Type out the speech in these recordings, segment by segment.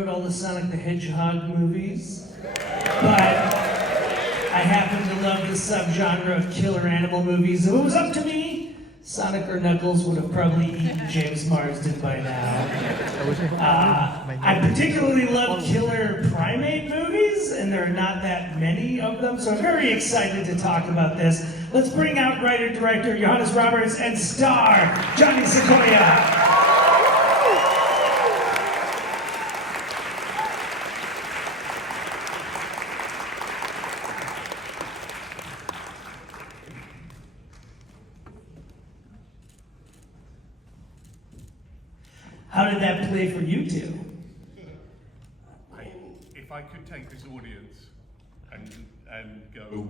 of all the Sonic the Hedgehog movies, but I happen to love the subgenre of killer animal movies. If it was up to me, Sonic or Knuckles would have probably eaten James Marsden by now. I particularly love killer primate movies, and there are not that many of them, so I'm very excited to talk about this. Let's bring out writer-director Johannes and star Johnny Sequoyah. How did that play for you two? If I could take this audience and go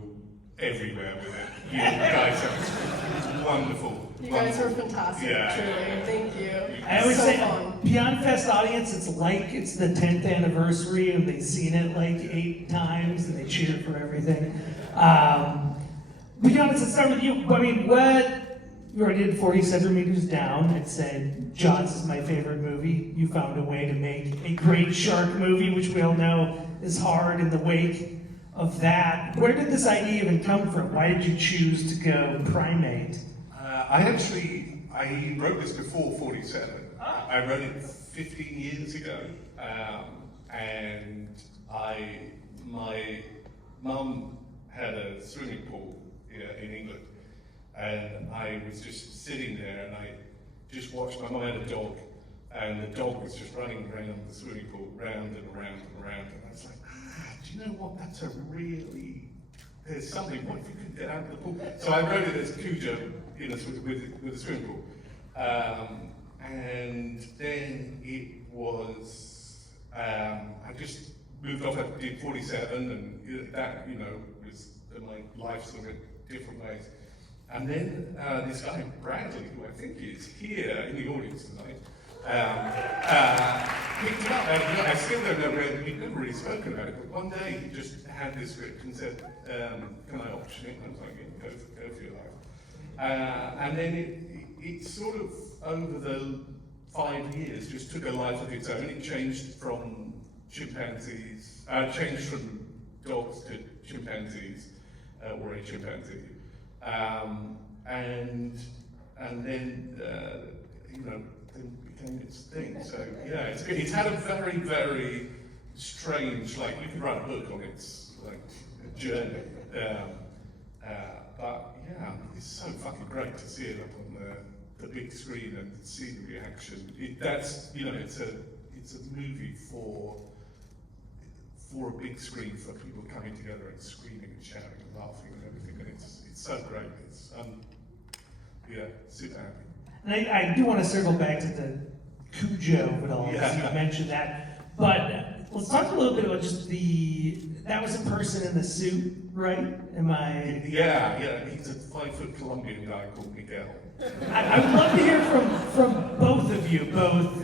everywhere with it, you guys are wonderful. You guys are fantastic, yeah. Truly. Thank you. I always so say, fun. Beyond Fest audience, it's like it's the 10th anniversary and they've seen it like 8 times and they cheer for everything. Be honest, let's start with you. I mean, you already did 40 centimeters down and said, Jaws is my favorite movie. You found a way to make a great shark movie, which we all know is hard in the wake of that. Where did this idea even come from? Why did you choose to go primate? I wrote this before 47. I wrote it 15 years ago. And my mum had a swimming pool in England. And I was just sitting there and I just watched, my mum had a dog, and the dog was just running around the swimming pool, round and around and around. And I was like, do you know what, there's something, what if you could get out of the pool? So I wrote it as Cujo with a swimming pool. And then it was, I just moved off, I did 47, and that, was my life sort of different ways. And then this guy, Bradley, who I think is here in the audience tonight, picked it up. I still don't know where, we've never really spoken about it, but one day he just had this script and said, can I option it? And I was like, yeah, go for your life. And then it sort of, over the 5 years, just took a life of its own. It changed from chimpanzees, changed from dogs to chimpanzees, or a chimpanzee. And then then became its thing. So yeah, it's had a very, very strange, like you could write a book on its journey. But yeah, it's so fucking great to see it up on the big screen and see the reaction. It's a movie for a big screen, for people coming together and screaming and shouting and laughing and everything, and it's so great. It's super happy. And I do want to circle back to the Cujo of it all, because you mentioned that. But let's talk a little bit about just that was a person in the suit, right? Am I? Yeah, he's a 5-foot Colombian guy called Miguel. I would love to hear from both of you,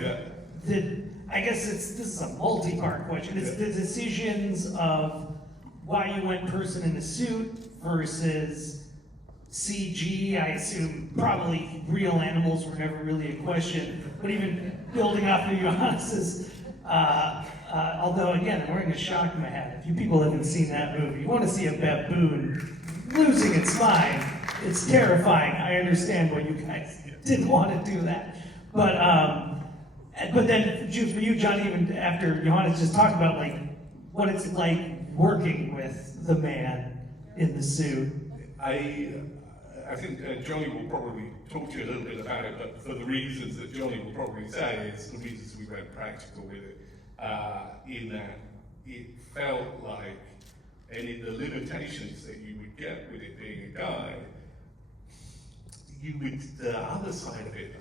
Yeah. I guess this is a multi-part question. It's the decisions of why you went person in a suit versus CG. I assume probably real animals were never really a question. But even building off of Johannes', although again, I'm wearing a shock in my hat. If you people haven't seen that movie, you want to see a baboon losing its mind. It's terrifying. I understand why you guys didn't want to do that. But then for you, Johnny, even after Johannes just talked about what it's like working with the man in the suit. I think Johnny will probably talk to you a little bit about it, but for the reasons that Johnny will probably say, it's the reasons we went practical with it, in that it felt like any of the limitations that you would get with it being a guy, the other side of it,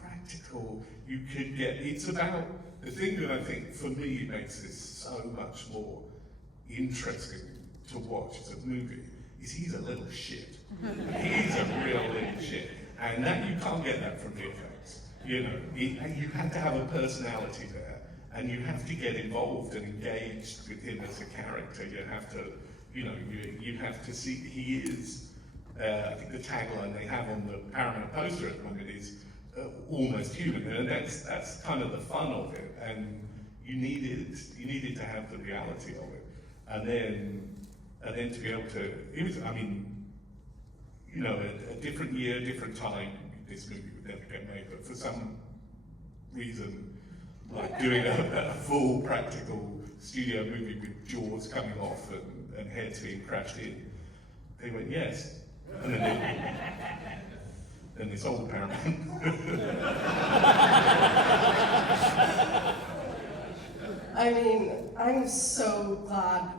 practical, you could get, it's about, the thing that I think for me makes this so much more interesting to watch as a movie, is he's a little shit. He's a real little shit. And that, you can't get that from VFX. You have to have a personality there, and you have to get involved and engaged with him as a character. You have to, you have to see, he is, I think the tagline they have on the Paramount poster at the moment is almost human, and that's kind of the fun of it. And you needed to have the reality of it, and then to be able to, it was, I mean, you know, a different year, different time, this movie would never get made, but for some reason, like doing a full practical studio movie with jaws coming off and heads being crashed in, they went, yes. And then they sold Paramount. I mean, I'm so glad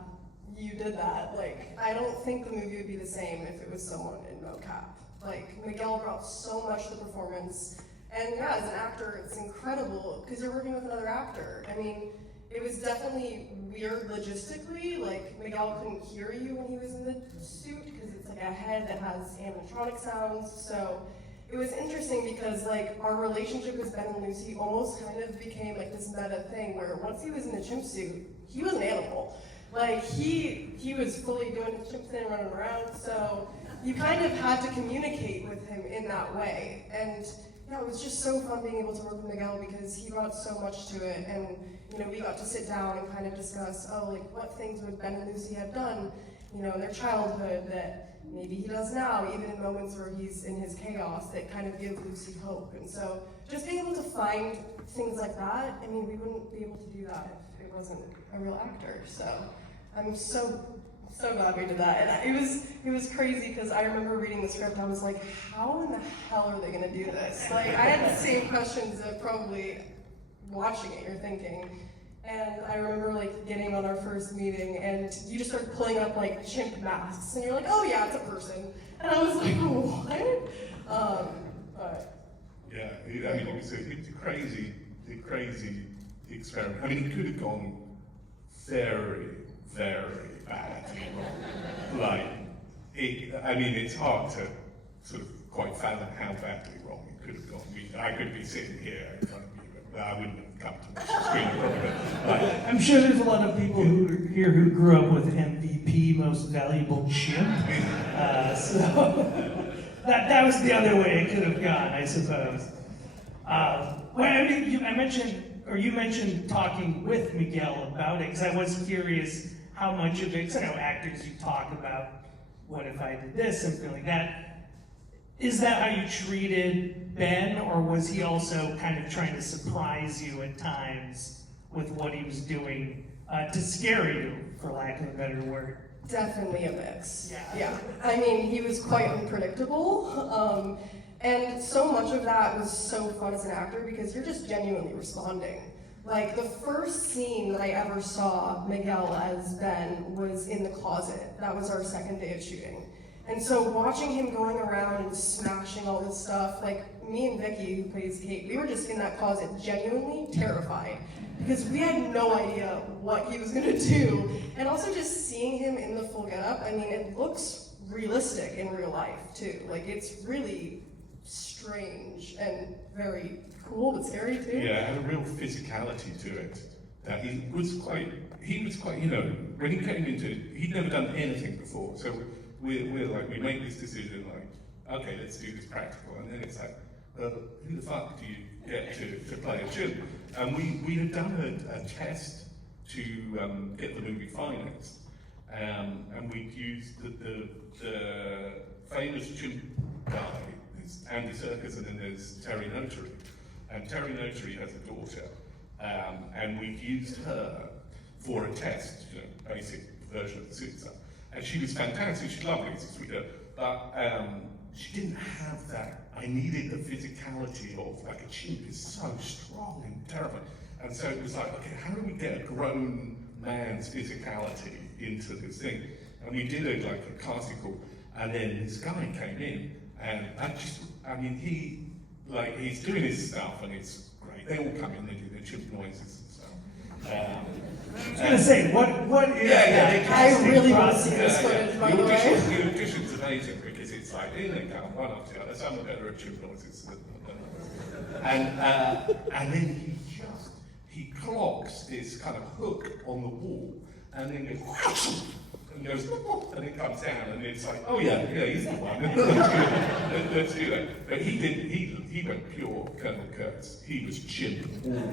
you did that. Like, I don't think the movie would be the same if it was someone in mocap. Like, Miguel brought so much to the performance, and yeah, as an actor, it's incredible, because you're working with another actor. I mean, it was definitely weird logistically, like, Miguel couldn't hear you when he was in the suit, because it's like a head that has animatronic sounds, so it was interesting because, like, our relationship with Ben and Lucy almost kind of became like this meta thing where once he was in the chimp suit, he was an animal. Like, he was fully doing the chimp thing, running around, so you kind of had to communicate with him in that way. And yeah, it was just so fun being able to work with Miguel because he brought so much to it, and you know, we got to sit down and kind of discuss, oh, like, what things would Ben and Lucy have done, you know, in their childhood that maybe he does now, even in moments where he's in his chaos, that kind of give Lucy hope. And so just being able to find things like that, I mean, we wouldn't be able to do that if it wasn't a real actor. So I'm so glad we did that. And it was crazy because I remember reading the script, I was like, how in the hell are they gonna do this? Like, I had the same questions that probably watching it, you're thinking. And I remember like getting on our first meeting and you just started pulling up like chimp masks and you're like, oh yeah, it's a person. And I was like, what? But yeah, I mean, it was a crazy experiment. I mean, it could have gone very, very badly wrong. Like, I mean, it's hard to sort of quite fathom how badly wrong it could have gone. I could be sitting here in front of you, but I wouldn't have come to watch the screen probably. But, I'm sure there's a lot of people who grew up with MVP, most valuable chimp. So that was the other way it could have gone, I suppose. Well, I mean, you mentioned talking with Miguel about it, because I was curious how much of it, because I know actors, you talk about, what if I did this, something like that. Is that how you treated Ben, or was he also kind of trying to surprise you at times with what he was doing to scare you, for lack of a better word? definitely a mix. Yeah. I mean, he was quite unpredictable. And so much of that was so fun as an actor because you're just genuinely responding. Like, the first scene that I ever saw Miguel as Ben was in the closet. That was our second day of shooting. And so watching him going around and smashing all this stuff, like, me and Vicky, who plays Kate, we were just in that closet genuinely terrified because we had no idea what he was gonna do. And also just seeing him in the full getup, I mean, it looks realistic in real life too. Like, it's really strange and very cool, but scary too. yeah, it had a real physicality to it. That he was quite, you know, when he came into it, he'd never done anything before. So we're like, we make this decision, like, okay, let's do this practical. And then it's like, who the fuck do you get to play a chimp? And we had done a test to get the movie financed. And we'd used the famous chimp guy, there's Andy Serkis, and then there's Terry Notary. And Terry Notary has a daughter, and we'd used her for a test, you know, basic version of the suit stuff. And she was fantastic, she's lovely, she's a sweetheart, but she didn't have that. I needed the physicality of, like, a chimp is so strong and terrifying. And so it was like, okay, how do we get a grown man's physicality into this thing? And we did it like a casting call, and then this guy came in, and he's doing his stuff, and it's great. They all come in, they do their chimp noises and stuff. I was gonna say, what is that? I really want to see this footage, by the way. The audition's amazing because it's like, in they come, one after the other, some are better at chimp noises than others. And then he clocks this kind of hook on the wall, and then goes, and it comes down, and it's like, oh yeah, he's the one. Let's do that. But he went pure Colonel Kurtz. He was chimp all the way.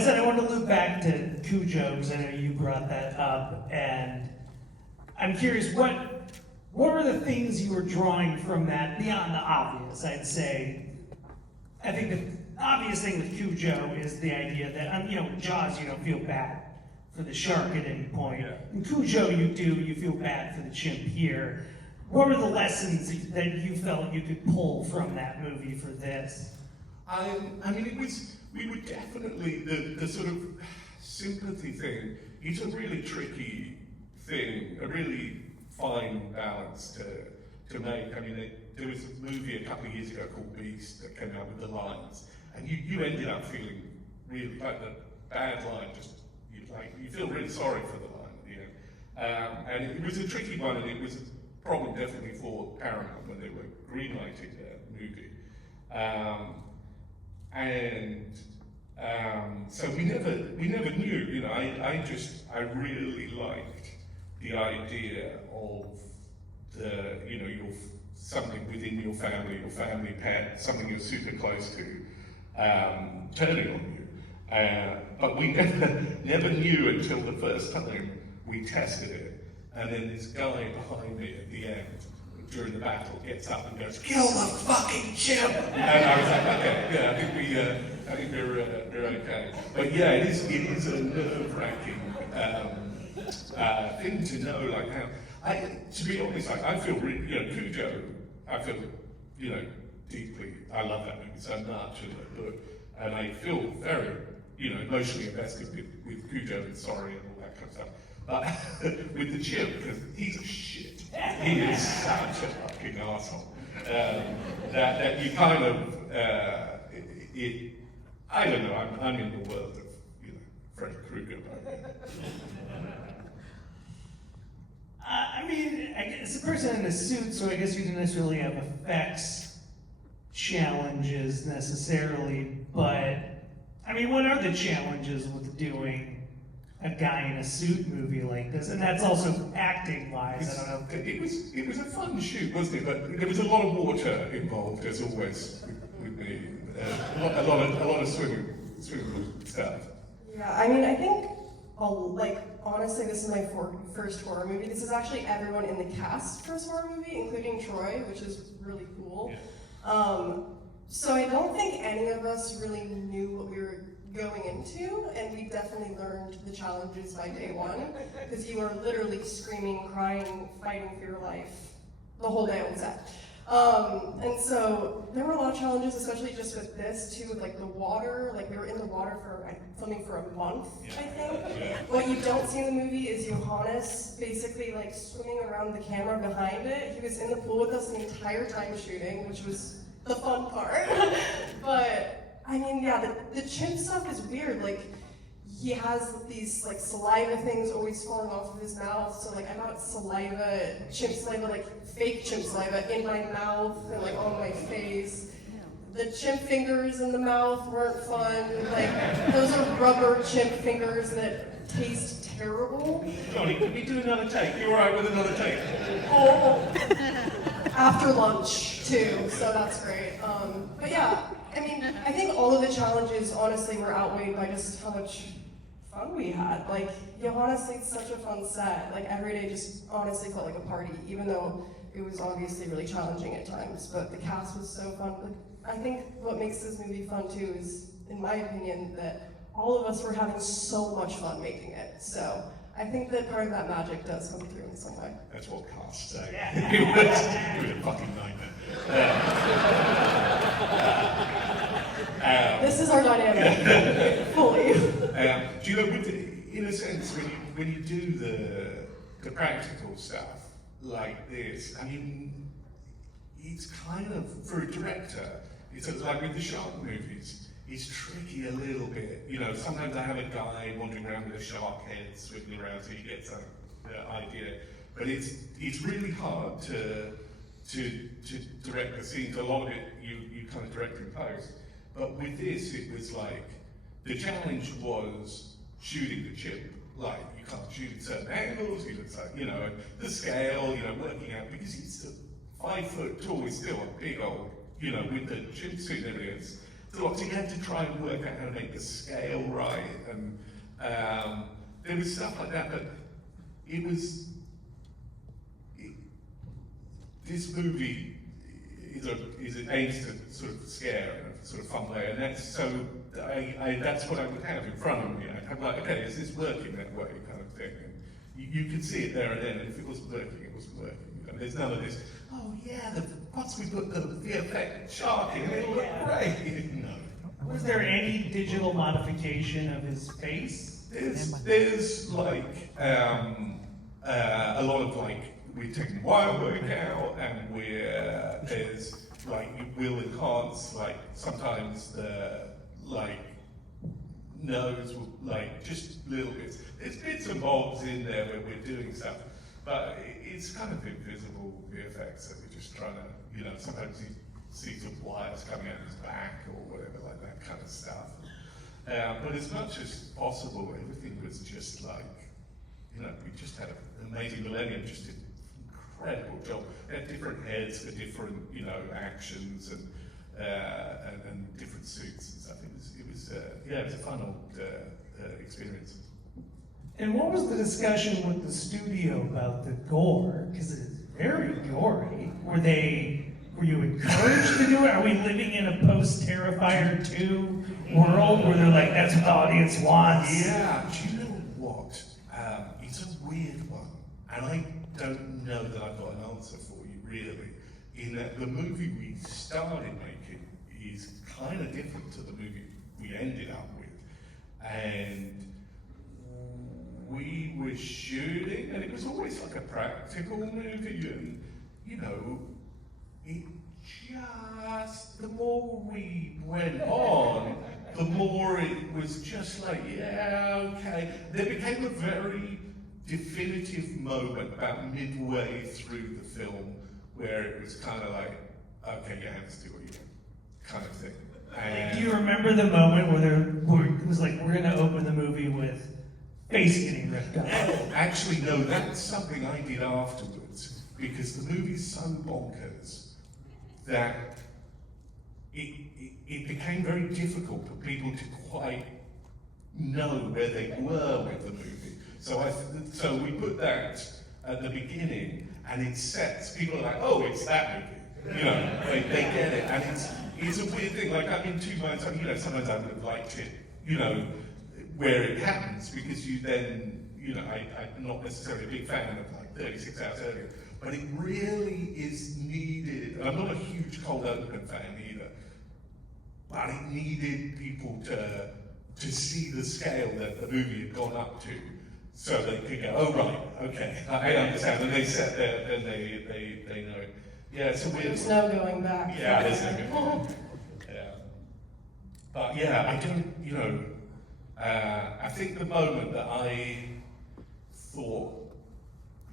I said I wanted to loop back to Cujo because I know you brought that up, and I'm curious what were the things you were drawing from that beyond the obvious? I'd say, I think the obvious thing with Cujo is the idea that Jaws, you don't feel bad for the shark at any point. Yeah. In Cujo, you feel bad for the chimp here. What were the lessons that you felt you could pull from that movie for this? I mean, we would definitely, the sort of sympathy thing, it's a really tricky thing, a really fine balance to make. I mean, there was a movie a couple of years ago called Beast that came out with the lions, and you ended up feeling really, like the bad lion, you feel really sorry for the lion, and it was a tricky one, and it was a problem definitely for Paramount when they were greenlighting the movie. So we never knew, I really liked the idea of something within your family pet, something you're super close to, turning on you. But we never knew until the first time we tested it. And then this guy behind me at the end, during the battle, gets up and goes, "Kill the fucking chimp!" And I was like, okay, yeah, I think we're okay. But yeah, it is a nerve-wracking thing to know, like how. To be honest, I feel really, Cujo, I feel, deeply. I love that movie so much, and I feel very, emotionally invested with Cujo and Sorry and all that kind of stuff. But with the chimp, because he's a shit. He is such a fucking asshole. That you kind of, I don't know, I'm in the world of, Freddy Krueger. I mean, I guess a person in a suit, so I guess you didn't necessarily have effects challenges necessarily, but I mean, what are the challenges with doing a guy in a suit movie like this? And that's also acting wise. I don't know. It was a fun shoot, wasn't it? But there was a lot of water involved, as always, with me. A lot of swimming stuff. Yeah, I mean, I think, honestly, this is my first horror movie. This is actually everyone in the cast's first horror movie, including Troy, which is really cool. Yeah. So I don't think any of us really knew what we were going into, and we definitely learned the challenges by day one, because you are literally screaming, crying, fighting for your life the whole day on set. And so there were a lot of challenges, especially just with this too, with the water. We were in the water for filming for a month, I think. Yeah. What you don't see in the movie is Johannes basically swimming around the camera behind it. He was in the pool with us the entire time shooting, which was the fun part. But I mean, yeah, the chimp stuff is weird. He has these saliva things always falling off of his mouth. So I got saliva, chimp saliva, fake chimp saliva in my mouth and on my face. The chimp fingers in the mouth weren't fun. Those are rubber chimp fingers that taste terrible. Johnny, can we do another take? You all right with another take? Oh. After lunch too, so that's great. But yeah, I mean, I think all of the challenges honestly were outweighed by just how much fun we had. Johannes made such a fun set. Every day just honestly felt like a party, even though it was obviously really challenging at times. But the cast was so fun. I think what makes this movie fun too is, in my opinion, that all of us were having so much fun making it. So I think that part of that magic does come through in some way. That's what casts say. It was a fucking nightmare. This is our dynamic, fully. Do you know, in a sense, when you do the practical stuff like this, I mean, it's kind of, for a director, it's like with the shark movies, it's tricky a little bit. Sometimes I have a guy wandering around with a shark head swiveling around so he gets an idea. But it's really hard to direct the scenes. A lot of it you kind of direct in post. But with this, it was the challenge was shooting the chimp. You can't shoot at certain angles, the scale, working out, because he's 5 foot tall, he's still a big old, with the chimp suit and everything, So you had to try and work out how to make the scale right, and there was stuff like that, but it was, this movie is it aims to sort of scare in a sort of fun way, and that's so, that's what I would have in front of me. I'd have like, okay, is this working that way, kind of thing, and you could see it there and then, and if it wasn't working, it wasn't working. You know, there's none of this, oh yeah, once we put the VFX shark in, it'll look great. No. Was there any digital modification of his face? There's like a lot of like, we're taking wire work out, and there's like, we'll enhance like sometimes the like nose will like just little bits. There's bits and bobs in there where we're doing stuff, but it's kind of invisible VFX that we're just trying to, you know, sometimes you see some wires coming out of his back or whatever, like that kind of stuff. But as much as possible, everything was just like, you know, we just had an amazing millennium, just did an incredible job. They had different heads for different, you know, actions and different suits and stuff. It was a fun old experience. And what was the discussion with the studio about the gore? Because it's very gory. Were you encouraged to do it? Are we living in a post-Terrifier 2 world where they're like, that's what the audience wants? Yeah, do you know what? It's a weird one, and I don't know that I've got an answer for you, really. In that the movie we started making is kind of different to the movie we ended up with. And we were shooting, and it was always like a practical movie, and, you know, it just, the more we went on, the more it was just like, yeah, okay. There became a very definitive moment about midway through the film where it was kind of like, okay, you have to do what you do, kind of thing. And do you remember the moment where it was like, we're gonna open the movie with face getting ripped off? Actually, no, that's something I did afterwards, because the movie's so bonkers that it became very difficult for people to quite know where they were with the movie. So we put that at the beginning, and it sets, people are like, oh, it's that movie. You know, they get it, and it's a weird thing, like I'm in two minds, you know, sometimes I would have liked it, you know, where it happens, because you then, you know, I'm not necessarily a big fan of like 36 Hours Earlier, but it really is needed, and I'm not a huge cold open fan either, but it needed people to see the scale that the movie had gone up to, so they could go, oh right, okay, I understand, and they sat there, and they know it. Yeah, it's a weird There's one. no going back. Yeah, there's no going back. Yeah. But yeah, I don't, you know, I think the moment that I thought,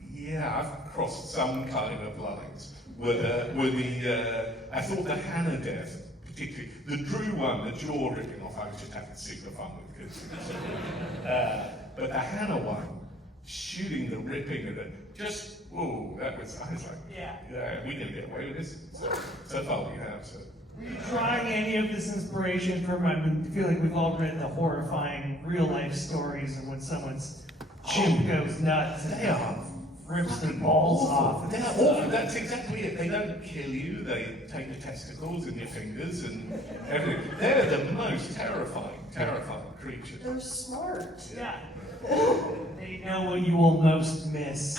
yeah, I've crossed some kind of lines, I thought the Hannah death, particularly, the Drew one, the jaw ripping off, I was just having super fun with kids. But the Hannah one, shooting the ripping of it, just, whoa, I was like, yeah, we can get away with this. So far we have, so. Were you drawing any of this inspiration from, I feel like we've all read the horrifying real-life stories of when someone's chimp goes nuts and rips their balls off. They're awful, that's exactly it. They don't kill you, they take your testicles and your fingers and everything. They're the most terrifying creatures. They're smart. Yeah. They know what you will most miss.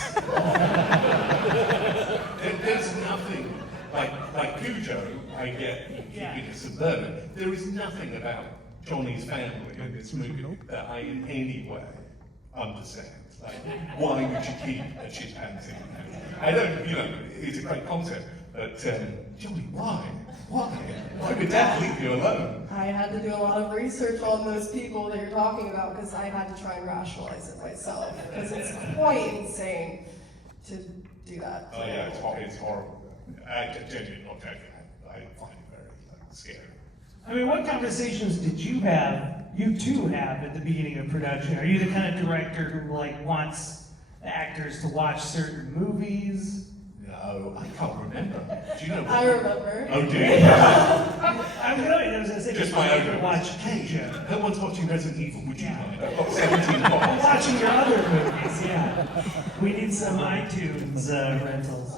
There's nothing, like Cujo, I get keeping it suburban. There is nothing about Johnny's family in this movie that I in any way understand. Like, why would you keep a chimpanzee? I don't, you know, it's a great concept, but Johnny, why? Why would Dad leave you alone? I had to do a lot of research on those people that you're talking about because I had to try and rationalize it myself because it's quite insane to do that. Oh yeah, it's horrible. I genuinely not joking. I find it very scary. I mean, what conversations did you two have at the beginning of production? Are you the kind of director who like wants the actors to watch certain movies? No, I can't remember. Do you know? I remember. Oh, do you? I'm really, I was gonna say, Just watch Hey, Joe. no one's watching Resident Evil, would you Yeah. mind? I've got 17 I'm copies. watching your other movies, yeah. We need some iTunes rentals.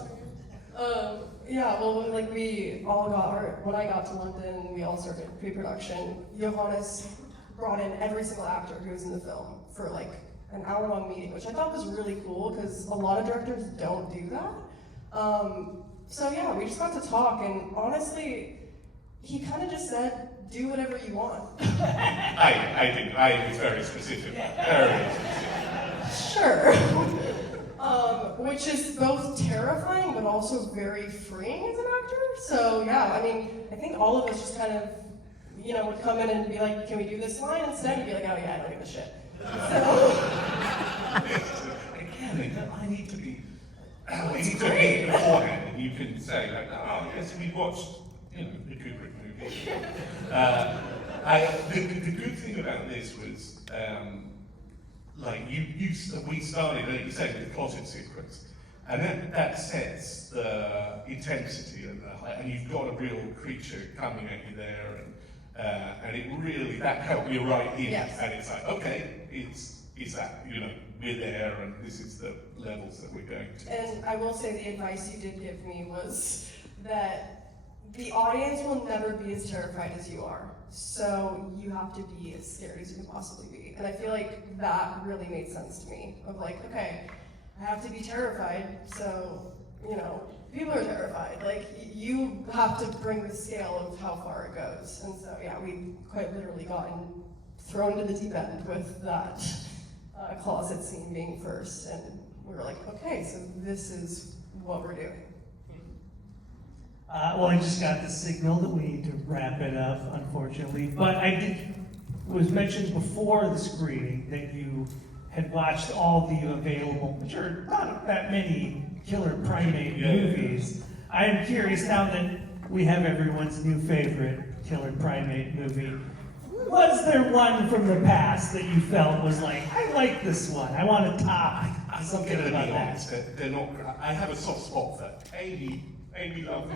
Yeah, well, like we all got, or when I got to London, we all started pre-production. Johannes brought in every single actor who was in the film for like an hour-long meeting, which I thought was really cool because a lot of directors don't do that. So yeah, we just got to talk, and honestly, he kind of just said, "Do whatever you want." I did. I was very specific. Very specific. Sure. Which is both terrifying but also very freeing as an actor. So yeah, I mean, I think all of us just kind of, you know, would come in and be like, "Can we do this line instead?" And be like, "Oh yeah, I don't give a shit." Again, I need to be. I need to be beforehand, and you can say like, "Oh yes, we watched, you know, the Kubrick movie." The good thing about this was, like we started, like you said, with the closet sequence, and that sets the intensity and you've got a real creature coming at you there, and it really that helped you right in, Yes. and it's like, okay, it's that, you know, we're there, and this is the levels that we're going to. And I will say the advice you did give me was that the audience will never be as terrified as you are. So you have to be as scared as you can possibly be. And I feel like that really made sense to me. Of like, okay, I have to be terrified, so, you know, people are terrified. Like, you have to bring the scale of how far it goes. And so, yeah, we quite literally gotten thrown to the deep end with that closet scene being first. And we were like, okay, so this is what we're doing. Well, I just got the signal that we need to wrap it up, unfortunately. But it was mentioned before the screening that you had watched all the available, which are not that many killer primate movies. I am curious, now that we have everyone's new favorite killer primate movie, was there one from the past that you felt was like, I like this one, I want to top I'm something going to be about that? honest, they're not. I have a soft spot for Amy Love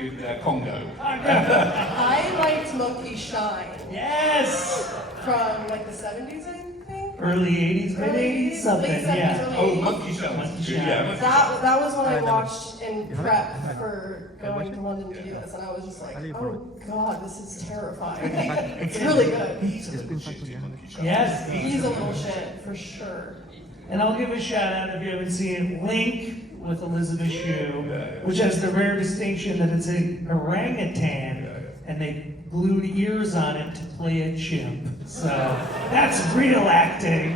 You in Congo. I liked Monkey Shine Yes! from like the 70s, I think. Early 80s, mid 80s, something, late 70s, yeah. early Oh, 80s. Monkey Shine. Monkey Shine. Yeah. That was when I watched in prep for going to London to do this, and I was just like, oh god, this is terrifying. It's really good. He's a little shit in Monkey Shine. Yes. He's a little shit, for sure. And I'll give a shout out if you haven't seen Link with Elizabeth Shue, which has the rare distinction that it's an orangutan, and they glued ears on it to play a chimp. So that's real acting.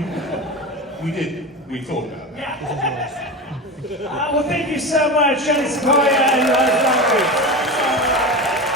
We thought about it. Yeah. Well, thank you so much, Johnny Sequoyah and Johannes.